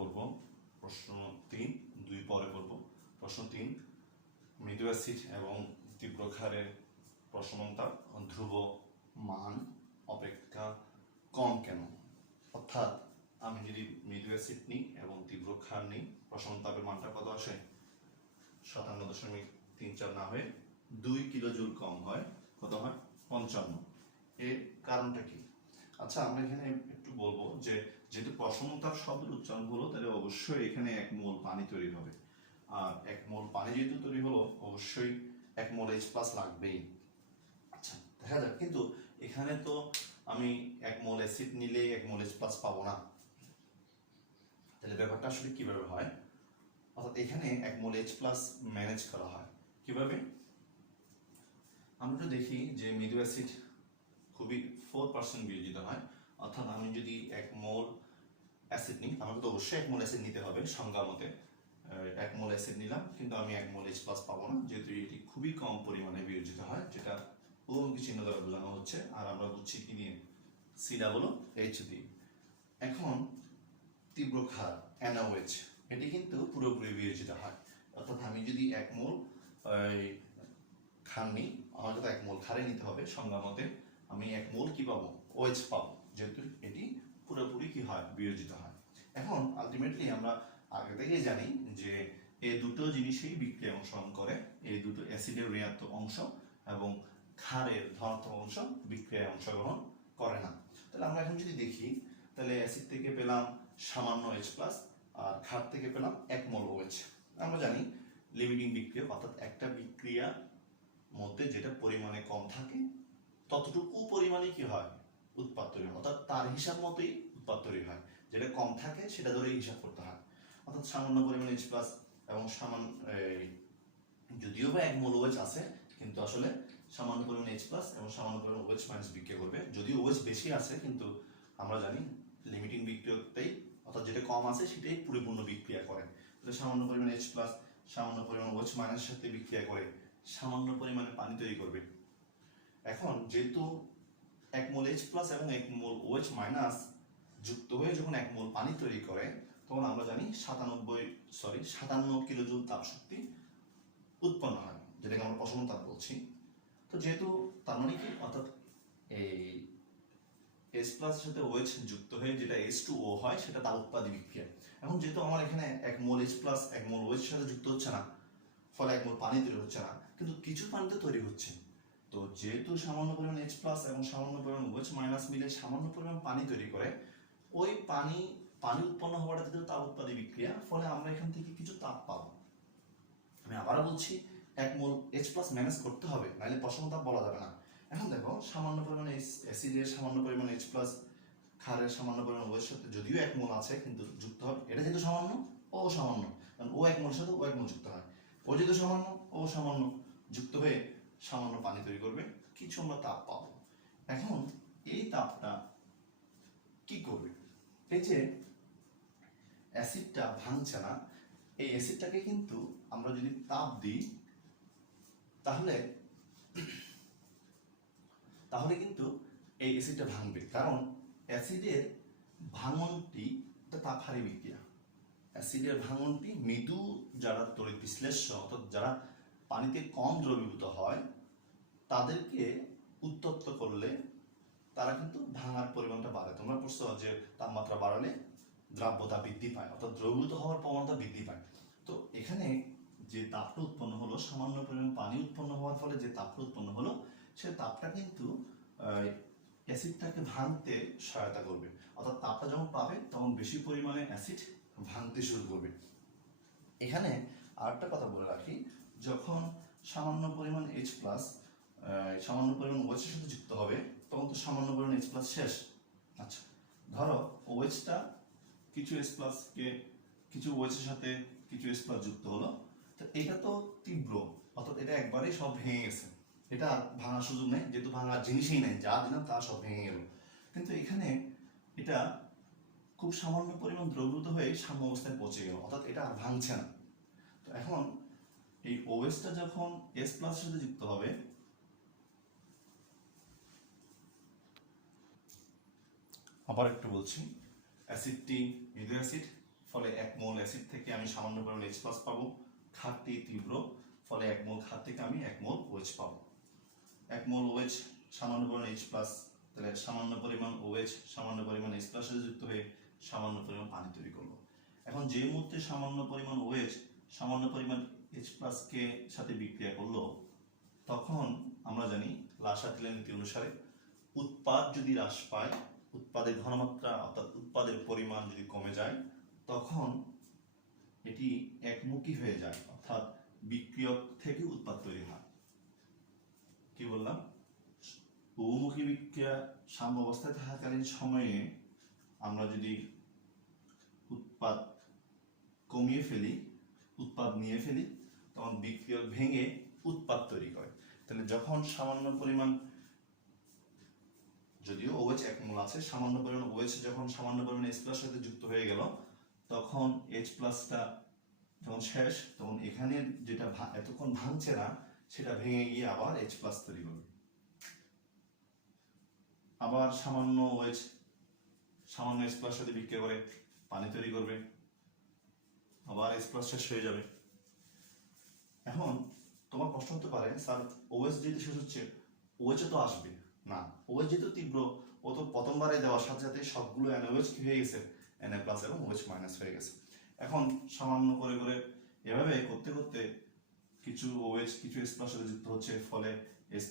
করব প্রশ্ন 3 2 পরে করব। প্রশ্ন 3, মৃদু অ্যাসিড এবং তীব্র ক্ষারের প্রশমনতাপ ধ্রুব মান অপেক্ষা কম কেন? অর্থাৎ আমি যদি মৃদু অ্যাসিড নিই এবং তীব্র ক্ষার নিই, প্রশমনতাপের মানটা কত আসে? 57.34 না হয়ে 2 কিলোজুল কম হয়। কত হয়? 55। এর কারণটা কি? আচ্ছা, আমরা এখানে একটু বলবো যে যেহেতু প্রশমনতাপ শব্দের উচ্চারণ হলো, তাহলে অবশ্যই এখানে 1 মোল পানি তৈরি হবে। আর 1 মোল পানি যেহেতু তৈরি হলো, অবশ্যই 1 মোল H+ লাগবেই। আচ্ছা, দেখা যাক, কিন্তু এখানে তো আমি 1 মোল অ্যাসিড নিলে 1 মোল H+ পাবো না। তাহলে ব্যাপারটা আসলে কিভাবে হয়? অর্থাৎ এখানে 1 মোল H+ ম্যানেজ করা হয় কিভাবে? আমরা তো দেখি যে মৃদু অ্যাসিড খুবই 4% বিয়োজিত হয়। অর্থাৎ আমি যদি 1 মোল অ্যাসিড নিই, আমাকে তো অবশ্যই 1 মোল অ্যাসিড নিতে হবে সংজ্ঞা মতে। 1 মোল অ্যাসিড নিলাম, কিন্তু আমি 1 মোল H+ পাবো না, যেহেতু এটি খুবই কম পরিমাণে বিয়োজিত হয়, যেটা বহুমুখী চিহ্ন দ্বারা বোঝানো হচ্ছে। আর আমরা বুঝছি কি দিয়ে? COOH দিয়ে। এখন তীব্র ক্ষার NaOH, এটি কিন্তু পুরোপুরি বিয়োজিত হয়। অর্থাৎ আমি যদি 1 মোল ক্ষার নিই, আমাকে তো 1 মোল ক্ষারে নিতে হবে সংজ্ঞা মতে। আমি 1 মোল কি পাবো? OH পাবো, যেহেতু এটি পুরোপুরি কি হয়? বিয়োজিত হয়। এখন আলটিমেটলি আমরা আগে থেকেই জানি যে এই দুটো জিনিসই বিক্রিয়ায় অংশগ্রহণ করে। এই দুটো অ্যাসিডের ঋণাত্মক অংশ এবং ক্ষারের ধনাত্মক অংশ বিক্রিয়ায় অংশগ্রহণ করে না। তাহলে আমরা এখন যদি দেখি, তাহলে অ্যাসিড থেকে পেলাম সামান্য H+, আর ক্ষার থেকে পেলাম 1 মোল OH। আমরা জানি লিমিটিং বিক্রিয়া, অর্থাৎ একটা বিক্রিয়া মধ্যে যেটা পরিমাণে কম থাকে ততটুকু পরিমাণে কি হয়? উৎপাদ তৈরি হয়। অর্থাৎ তার হিসাব মতোই উৎপাদ তৈরি হয়। যেটা কম থাকে সেটা ধরেই হিসাব করতে হয়। অর্থাৎ সামান্য পরিমাণে H+ এবং যদিও বা 1 মোল OH আছে, কিন্তু আসলে সামান্য পরিমাণে H+ এবং সামান্য পরিমাণে OH- বিক্রিয়া করবে। যদিও OH বেশি আছে, কিন্তু আমরা জানি লিমিটিং বিক্রিয়াতেই, অর্থাৎ যেটা কম আছে সেটাই পরিপূর্ণ বিক্রিয়া করে। তাহলে সামান্য পরিমাণে H+, সামান্য পরিমাণ OH- সাথে বিক্রিয়া করে সামান্য পরিমাণে পানি তৈরি করবে। এখন যেহেতু 1 মোল H+ এবং 1 মোল OH- যুক্ত হয়ে যখন 1 মোল পানি তৈরি করে, তখন আমরা জানি 57 কিলোজুল তাপ শক্তি উৎপন্ন হয়, যেটাকে আমরা প্রশমনতাপ বলছি। তো যেহেতু তার মানে কি, অর্থাৎ এই H+ এর সাথে OH যুক্ত হয়ে যেটা H2O হয়, সেটা তাপ উৎপাদী বিক্রিয়া। এখন যেহেতু আমার এখানে 1 মোল H+ 1 মোল OH সাথে যুক্ত হচ্ছে না, ফলে 1 মোল পানি তৈরি হচ্ছে না, কিন্তু কিছু পানিতে তৈরি হচ্ছে। তো যেহেতু সামান্য পরিমাণ H+ এবং সামান্য পরিমাণ OH- মিলে সামান্য পরিমাণ পানি তৈরি করে, ওই পানি উৎপন্ন হওয়াটা যেহেতু তাপ উৎপাদী বিক্রিয়া, ফলে আমরা এখান থেকে কিছু তাপ পাবো। আমি আবারও বলছি, 1 মোল H+ ম্যানেজ করতে হবে, নাহলে প্রশমনতাপ বলা যাবে না। এখন দেখো, সামান্য পরিমাণে অ্যাসিডের সামান্য পরিমাণ H+, ক্ষারের সামান্য পরিমাণ OH সাথে যদিও 1 মোল আছে, কিন্তু যুক্ত হবে, এটা যেহেতু সামান্য, ও সামান্য, কারণ ও 1 মোল সাথে ও 1 মোল যুক্ত হয়, ও যেহেতু সামান্য, ও সামান্য, যুক্ত হয়ে সামান্য পানি তৈরি করবে, কিছু আমরা তাপ পাবো। এখন এই তাপটা কি করবে? এই যে অ্যাসিডটা ভাঙছে না, এই অ্যাসিডটাকে কিন্তু আমরা যদি তাপ দিই, তাহলে কিন্তু এই অ্যাসিডটা ভাঙবে, কারণ অ্যাসিডের ভাঙনটি তাপহারী বিক্রিয়া। অ্যাসিডের ভাঙনটি মৃদু যারা তড়িৎ বিশ্লেষ্য, অর্থাৎ যারা পানিতে কম দ্রবীভূত হয়, তাদেরকে উত্তপ্ত করলে তারা কিন্তু ভাঙার পরিমাণটা বাড়ে। তোমরা পড়ছো যে তাপমাত্রা বাড়ালে দ্রাব্যতা বৃদ্ধি পায়, অর্থাৎ দ্রবীভূত হওয়ার প্রবণতা বৃদ্ধি পায়। তো এখানে যে তাপটা উৎপন্ন হলো, সামান্য পরিমাণ পানি উৎপন্ন হওয়ার ফলে যে তাপটা উৎপন্ন হলো, সে তাপটা কিন্তু অ্যাসিডটাকে ভাঙতে সহায়তা করবে। অর্থাৎ তাপটা যখন পাবে, তখন বেশি পরিমাণে অ্যাসিড ভাঙতে শুরু করবে। এখানে আরেকটা কথা বলে রাখি, যখন সামান্য পরিমাণ H+, সামান্য পরিমাণ OH এর সাথে যুক্ত হবে, তখন তো সামান্য পরিমাণ H+ শেষ। আচ্ছা, ধরো OH-টা কিছু কিছু OH এর সাথে কিছু H+ যুক্ত হলো, তো এটা তো তীব্র, অর্থাৎ এটা একবারেই সব ভেঙে গেছে, এটা আর ভাঙার সুযোগ নেই, যেহেতু ভাঙার জিনিসই নেই, যা দিলাম তা সব ভেঙে গেল। কিন্তু এখানে এটা খুব সামান্য পরিমাণ দ্রবীভূত হয়ে সাম্য অবস্থায় পৌঁছে গেল, অর্থাৎ এটা আর ভাঙছে না। তো এখন এই OH-টা যখন H+ এর সাথে যুক্ত হবে, আবার একটু বলছি, অ্যাসিডটি মৃদু অ্যাসিড, ফলে 1 মোল অ্যাসিড থেকে আমি সামান্য পরিমাণ H+ পাবো, ক্ষারটি তীব্র, ফলে 1 মোল ক্ষার থেকে আমি 1 মোল OH পাবো। 1 মোল OH সামান্য পরিমাণ H+, তাহলে সামান্য পরিমাণ OH সামান্য পরিমাণ H+ সাথে যুক্ত হয়ে সামান্য পরিমাণ পানি তৈরি করলো। এখন যে মুহূর্তে সামান্য পরিমাণ OH সামান্য পরিমাণ H+ কে সাথে বিক্রিয়া করলো, তখন আমরা জানি লাসাতিলের নীতি অনুসারে উৎপাদ যদি হ্রাস পায়, উৎপাদের ঘনমাত্রা অর্থাৎ উৎপাদের পরিমাণ যদি কমে যায়, তখন এটি একমুখী হয়ে যায়, অর্থাৎ বিক্রিয়ক থেকে উৎপাদ তৈরি হয়। কি বললাম? বহুমুখী বিক্রিয়া সাম্য অবস্থায় থাকাকালীন সময়ে আমরা যদি উৎপাদ কমিয়ে ফেলি, উৎপাদ নিয়ে ফেলি, তখন বিক্রিয়ক ভেঙে উৎপাদ তৈরি করে। তাহলে যখন সামান্য পরিমাণ, যদিও OH 1 মোল আছে, সামান্য পরিমাণ OH যখন সামান্য পরিমাণ H+ সাথে যুক্ত হয়ে গেল, তখন H+টা যখন শেষ, তখন এখানে যেটা এতক্ষণ ভাঙছে না সেটা ভেঙে গিয়ে আবার H+ তৈরি করবে। আবার সামান্য OH সামান্য H+ সাথে বিক্রিয়া করে পানি তৈরি করবে, আবার H+ শেষ হয়ে যাবে। এখন তোমার প্রশ্ন হতে পারে, স্যার OH যেহেতু শেষ হচ্ছে, OH তো আসবে না, OH যেহেতু তীব্র, ও তো প্রথমবারে দেওয়ার সাথে সাথে সবগুলো NaOH কি হয়ে গেছে, Na+ এবং OH- হয়ে গেছে। এখন সামান্য করে করে এভাবে করতে করতে কিছু OH কিছু H+ সাথে যুক্ত হচ্ছে, ফলে H+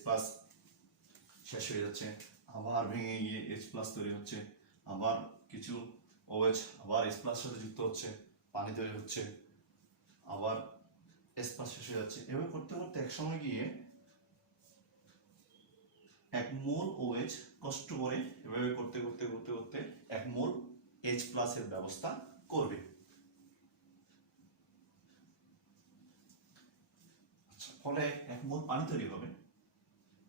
শেষ হয়ে যাচ্ছে, আবার ভেঙে গিয়ে H+ তৈরি হচ্ছে, আবার কিছু OH আবার H+ সাথে যুক্ত হচ্ছে, পানি তৈরি হচ্ছে, আবার H+ শেষ হয়ে যাচ্ছে। এভাবে করতে করতে এক সময় গিয়ে 1 মোল OH কষ্ট করে এভাবে করতে করতে করতে করতে 1 মোল H+ এর ব্যবস্থা করবে। ফলে 1 মোল পানি তৈরি হবে।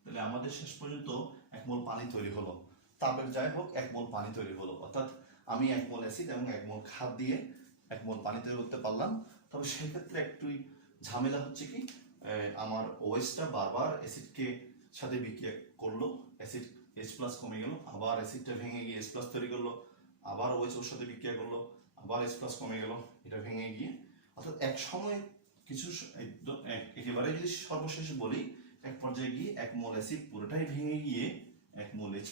তাহলে আমাদের শেষ পর্যন্ত 1 মোল পানি তৈরি হলো। তাপের যাই হোক 1 মোল পানি তৈরি হলো, অর্থাৎ আমি 1 মোল অ্যাসিড এবং 1 মোল ক্ষার দিয়ে 1 মোল পানি তৈরি করতে পারলাম। তবে সেক্ষেত্রে একটু ঝামেলা হচ্ছে কি, আমার OH-টা বারবার অ্যাসিডকে সাথে বিক্রিয়া করলো, অ্যাসিড H+ কমে গেল, আবার অ্যাসিডটা ভেঙে গিয়ে H+ তৈরি করলো, আবার OH ওর সাথে বিক্রিয়া করলো, আবার H+ কমে গেল, এটা ভেঙে গিয়ে, অর্থাৎ এক সময় কিছু একেবারে যদি সর্বশেষে বলি, এক পর্যায়ে গিয়ে 1 মোল অ্যাসিড পুরোটাই ভেঙে গিয়ে 1 মোল H+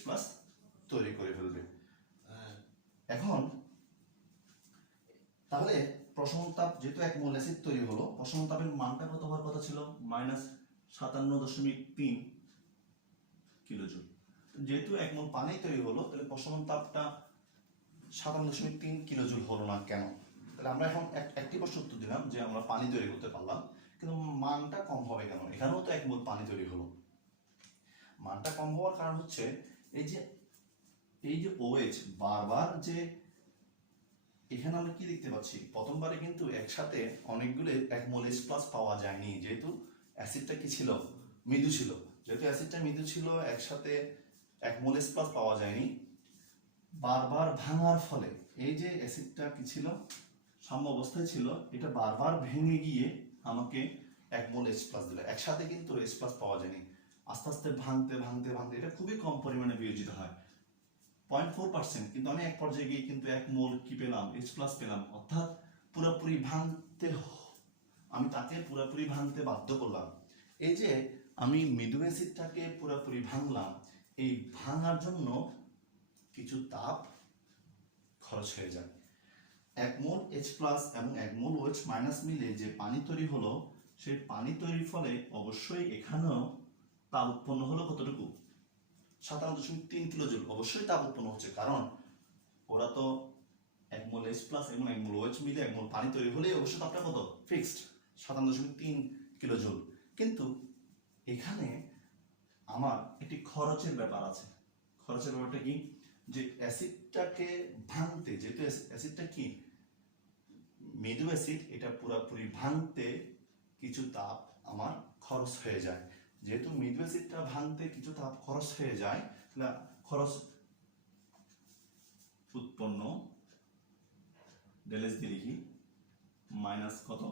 তৈরি করে ফেলবে। এখন তাহলে প্রশমন তাপ, যেহেতু 1 মোল অ্যাসিড তৈরি হলো, প্রশমন তাপের মানটা কত হওয়ার কথা ছিল? -57.3 কিলোজুল। যেহেতু 1 মোল পানি তৈরি হলো, তাহলে প্রশমন তাপটা 57.3 কিলোজুল হলো না কেন? তাহলে আমরা এখন একটি প্রশ্ন উত্তর দিলাম যে আমরা পানি তৈরি করতে পারলাম, কিন্তু মানটা কম হবে কেন? এখানেও তো 1 মোল পানি তৈরি হলো। মানটা কম হওয়ার কারণ হচ্ছে এই যে OH বারবার যে, এখানে আমরা কি দেখতে পাচ্ছি, প্রথমবারে কিন্তু একসাথে অনেকগুলো 1 মোল H+ পাওয়া যায়নি, যেহেতু অ্যাসিডটা কি ছিল, মৃদু ছিল। যেহেতু অ্যাসিডটা মৃদু ছিল, একসাথে 1 মোল H+ পাওয়া যায়নি। বারবার ভাঙার ফলে এই যে অ্যাসিডটা কি ছিল, সাম্য অবস্থায় ছিল, এটা বারবার ভেঙে গিয়ে আমাকে 1 মোল H+ দিল। একসাথে কিন্তু H+ পাওয়া যায়নি, আস্তে আস্তে ভাঙতে ভাঙতে ভাঙতে এটা খুবই কম পরিমাণে বিয়োজিত হয়, 0.4%, কিন্তু আমি এক পর্যায়ে গিয়ে কিন্তু 1 মোল কি পেলাম, H+ পেলাম, অর্থাৎ পুরোপুরি ভাঙতে, আমি তাকে পুরোপুরি ভাঙতে বাধ্য করলাম। এই যে আমি মৃদু অ্যাসিডটাকে পুরোপুরি ভাঙলাম, এই ভাঙার জন্য কিছু তাপ খরচ হয়ে যায়। 1 মোল H+ এবং 1 মোল OH- মিলে যে পানি তৈরি হলো, সেই পানি তৈরির ফলে অবশ্যই এখানেও তাপ উৎপন্ন হলো কতটুকু? 57.3 কিলোজুল। অবশ্যই তাপ উৎপন্ন হচ্ছে, কারণ ওরা তো 1 মোল H+ এবং 1 মোল OH মিলে 1 মোল পানি তৈরি হলে অবশ্যই তাপটা কত? Fixed 57.3 kilojoule. কিন্তু এখানে আমার একটি খরচের ব্যাপার আছে। খরচের ব্যাপারটা কি? যে অ্যাসিডটাকে ভাঙতে, যেহেতু অ্যাসিডটা কি মৃদু অ্যাসিড, এটা পুরোপুরি ভাঙতে কিছু তাপ আমার খরচ হয়ে যায়। যেহেতু মৃদু অ্যাসিডটা ভাঙতে কিছু তাপ খরচ হয়ে যায়, তাহলে খরচ উৎপন্ন ডেলেস দিয়ে লিখি মাইনাস কত?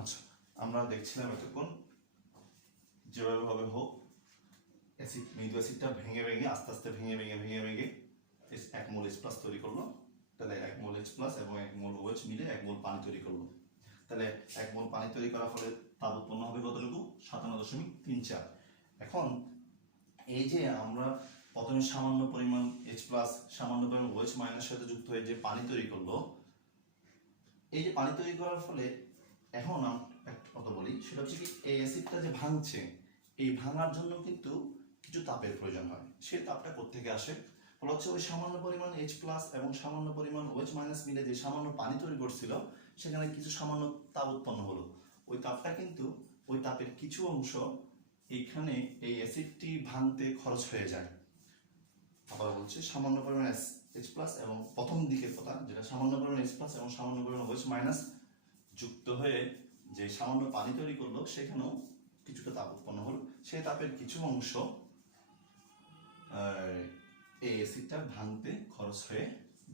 আচ্ছা, আমরা দেখছিলাম এতক্ষণ যেভাবে হবে হোক অ্যাসিড মৃদু অ্যাসিডটা ভেঙে ভেঙে আস্তে আস্তে ভেঙে এক মোল H+ তৈরি করলো। তাহলে এক মোল H+ এবং এক মোল OH মিলে এক মোল পানি তৈরি করলো। তাহলে এক মোল পানি তৈরি করার ফলে তাপ উৎপন্ন হবে কতটুকু? 57.34। এখন এই যে আমরা প্রথমে সামান্য পরিমাণ H+ সামান্য পরিমাণ OH মাইনাস সাথে যুক্ত হয়ে যে পানি তৈরি করলো, এই যে পানি তৈরি করার ফলে এখন একটা কথা বলি, সেটা হচ্ছে কি এই অ্যাসিডটা যে ভাঙছে, এই ভাঙার জন্য কিন্তু কিছু তাপের প্রয়োজন হয়। সেই তাপটা কোত্থেকে আসে? বলা হচ্ছে ওই সামান্য পরিমাণ H+ এবং সামান্য পরিমাণ OH মাইনাস মিলে যে সামান্য পানি তৈরি করছিল, সেখানে কিছু সামান্য তাপ উৎপন্ন হলো। ওই তাপটা কিন্তু ওই তাপের কিছু অংশ এইখানে এই অ্যাসিডটি ভাঙতে খরচ হয়ে যায়। আবার বলছে সামান্য পরিমাণ H+ এবং প্রথম দিকের কথা যেটা সামান্য পরিমাণ H+ এবং সামান্য পরিমাণ OH মাইনাস যুক্ত হয়ে যে সামান্য পানি তৈরি করলো, সেখানেও কিছুটা তাপ উৎপন্ন হলো। সেই তাপের কিছু অংশ এই অ্যাসিডটা ভাঙতে খরচ হয়ে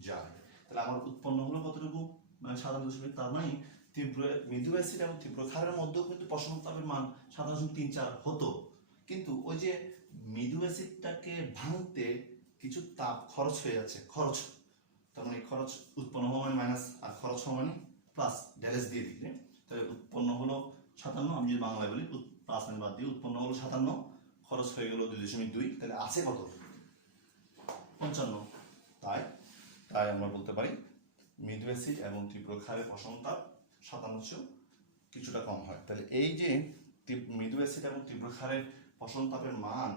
যায়। তাহলে আমার উৎপন্ন হলো কতটুকু? মানে 7.34। তার মানে তীব্র মৃদু অ্যাসিড এবং তীব্র ক্ষারের মধ্যেও কিন্তু প্রসারণ তাপের মান 7.34 হতো, কিন্তু ওই যে মৃদু অ্যাসিডটাকে ভাঙতে কিছু তাপ খরচ হয়ে যাচ্ছে, খরচ, তার মানে খরচ উৎপন্ন হওয়া মানে মাইনাস আর খরচ হওয়া মানে প্লাস, ড্যালেস দিয়ে দিলে তাহলে উৎপন্ন হলো 57। আমি যদি বাংলায় বলি প্লাস মানে বাদ দিয়ে উৎপন্ন হলো 57, খরচ হয়ে গেল 2.2, তাহলে আছে কত? 55। তাই আমরা বলতে পারি মৃদু অ্যাসিড এবং তীব্র ক্ষারের প্রসারণ তাপ 57 কিছুটা কম হয়। তাহলে এই যে মৃদু অ্যাসিড এবং তীব্র ক্ষারের প্রসারণ তাপের মান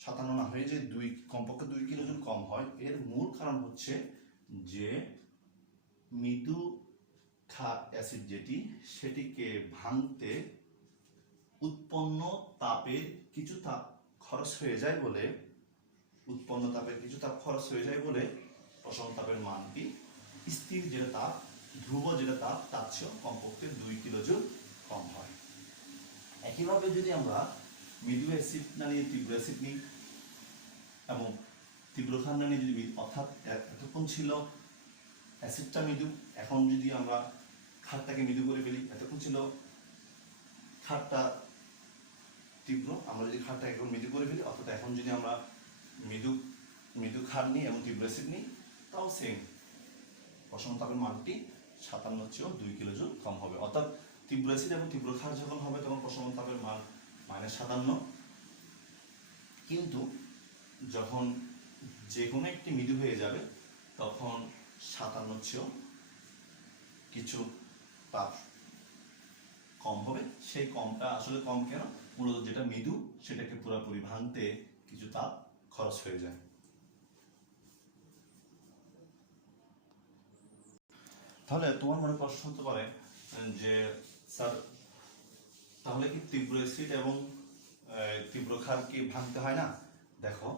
57 না হয়ে যে কমপক্ষে 2 কিলোজুল কম হয়, এর মূল কারণ হচ্ছে যে মৃদু ক্ষার অ্যাসিড যেটি, সেটিকে ভাঙতে উৎপন্ন তাপের কিছু তাপ খরচ হয়ে যায় বলে প্রসারণ তাপের মানটি স্থির যেটা তাপ, ধ্রুব যেটা তাপ, তার চেয়ে কমপক্ষে 2 কিলোজুল কম হয়। একইভাবে যদি আমরা মৃদু অ্যাসিড না নিয়ে তীব্র অ্যাসিড নিই এবং তীব্র ক্ষার না নিয়ে যদি, অর্থাৎ এতক্ষণ ছিল অ্যাসিডটা মৃদু, এখন যদি আমরা ক্ষারটাকে মৃদু করে ফেলি, এতক্ষণ ছিল ক্ষারটা তীব্র, আমরা যদি ক্ষারটা এখন মৃদু করে ফেলি, অর্থাৎ এখন যদি আমরা মৃদু ক্ষার নিই এবং তীব্র অ্যাসিড নিই, তাও সেম প্রসারণ তাপের মানটি 57 চেয়েও 2 কিলোজুল কম হবে। অর্থাৎ তীব্র অ্যাসিড এবং তীব্র ক্ষার যখন হবে তখন প্রসারণ তাপের মান -57, কিন্তু যখন যে কোনো একটি মৃদু হয়ে যাবে তখন 57 চেয়েও কিছু তাপ কম হবে। সেই কমটা আসলে কম কেন? মূলত যেটা মৃদু সেটাকে পুরোপুরি ভাঙতে কিছু তাপ খরচ হয়ে যায়। তাহলে তোমার মনে প্রশ্ন হতে পারে যে স্যার তাহলে কি তীব্র অ্যাসিড এবং তীব্র ক্ষার কি ভাঙতে হয় না? দেখো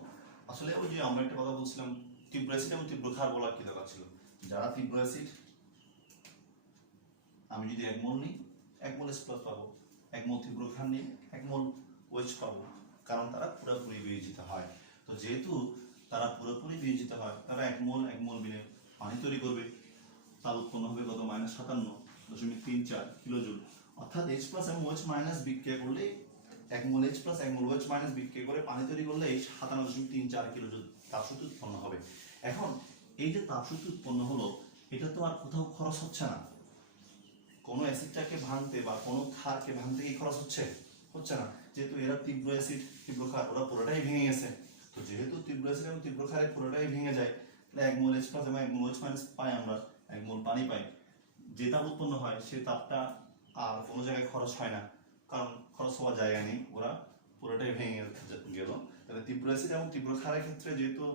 আসলে ওই যে আমরা একটা কথা বলছিলাম, তীব্র অ্যাসিড এবং তীব্র ক্ষার বলার কি দরকার ছিল? যারা তীব্র অ্যাসিড, আমি যদি 1 মোল নিই 1 মোল H+ পাবো, 1 মোল তীব্র ক্ষার নিই 1 মোল OH পাবো, কারণ তারা পুরোপুরি বিয়োজিত হয়। তো যেহেতু তারা পুরোপুরি বিয়োজিত হয়, তারা 1 মোল মিলে পানি তৈরি করবে, তাপ উৎপন্ন হবে কত? -57.34 কিলোজুল। অর্থাৎ H+ এবং OH মাইনাস বিক্রিয়া করলে 1 মোল H+ 1 মোল OH মাইনাস বিক্রিয়া করে পানি তৈরি করলে 57.34 কিলোজুল তাপশক্তি উৎপন্ন হবে। এখন এই যে তাপশক্তি উৎপন্ন হলো, এটা তো আর কোথাও খরচ হচ্ছে না। কোনো অ্যাসিডটাকে ভাঙতে বা কোনো ক্ষারকে ভাঙতে কি খরচ হচ্ছে না, যেহেতু এরা তীব্র অ্যাসিড তীব্র ক্ষার ওরা পুরোটাই ভেঙে গেছে। তো যেহেতু তীব্র অ্যাসিড এবং তীব্র ক্ষারে পুরোটাই ভেঙে যায়, তাহলে 1 মোল H+ এবং 1 মোল OH মাইনাস পাই, আমরা 1 মোল পানি পাই, যে তাপ উৎপন্ন হয় সেই তাপটা আর কোনো জায়গায় খরচ হয় না, কারণ খরচ হওয়ার জায়গা নেই, ওরা পুরোটাই ভেঙে গেল। তাহলে তীব্র অ্যাসিড এবং তীব্র ক্ষারের ক্ষেত্রে যেহেতু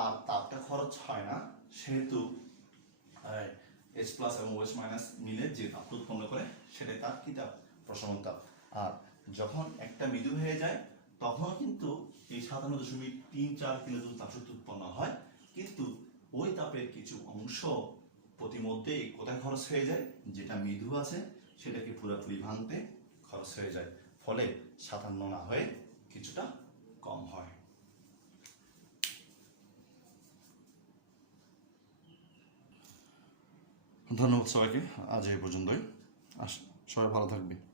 আর তাপটা খরচ হয় না, সেহেতু H+ এবং OH মাইনাস মিলে যে তাপ উৎপন্ন করে সেটাই তাপ কি তাপ? প্রসারণ তাপ। আর যখন একটা মৃদু হয়ে যায় তখন কিন্তু এই 57.34 কিলোজুল তাপশক্তি উৎপন্ন হয়, কিন্তু ওই তাপের কিছু অংশ প্রতিমধ্যেই কোথায় খরচ হয়ে যায়? যেটা মৃদু আছে সেটাকে পুরোপুরি ভাঙতে খরচ হয়ে যায়, ফলে 57 না হয়ে কিছুটা কম হয়। ধন্যবাদ সবাইকে, আজ এই পর্যন্তই। সবাই ভালো থাকবে।